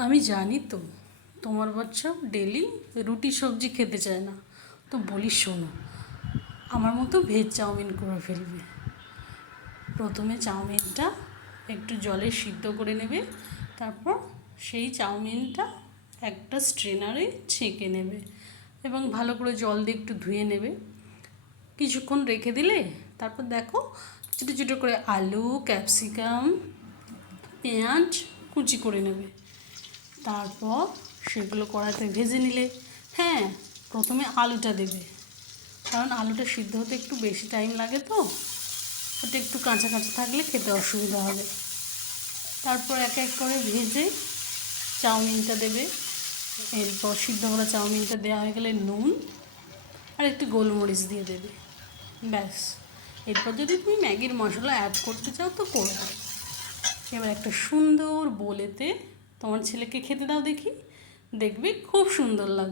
আমি জানি তো তোমার বাচ্চা ডেলি রুটি সবজি খেতে চায় না, তো বলি শোনো, আমার মতো ভেজ চাউমিন করে ফেলবে। প্রথমে চাউমিনটা একটু জলে সিদ্ধ করে নেবে, তারপর সেই চাউমিনটা একটা স্ট্রেনারে ছেঁকে নেবে এবং ভালো করে জল দিয়ে একটু ধুয়ে নেবে। কিছুক্ষণ রেখে দিলে তারপর দেখো ছোটো ছোটো করে আলু, ক্যাপসিকাম, পেঁয়াজ কুচি করে নেবে। তারপর সেগুলো কড়াইতে ভেজে নিলে, হ্যাঁ, প্রথমে আলুটা দেবে, কারণ আলুটা সিদ্ধ হতে একটু বেশি টাইম লাগে, তো ওটা একটু কাঁচা কাঁচা থাকলে খেতে অসুবিধা হবে। তারপর এক এক করে ভেজে চাউমিনটা দেবে। এরপর সিদ্ধ করা চাউমিনটা দেওয়া হয়ে গেলে নুন আর একটু গোলমরিচ দিয়ে দেবে, ব্যাস। এরপর যদি তুমি ম্যাগির মশলা অ্যাড করতে চাও তো করবে। এবার একটা সুন্দর বোলেতে তোমার ছেলেকে খেতে দাও দেখি, দেখবে খুব সুন্দর লাগবে।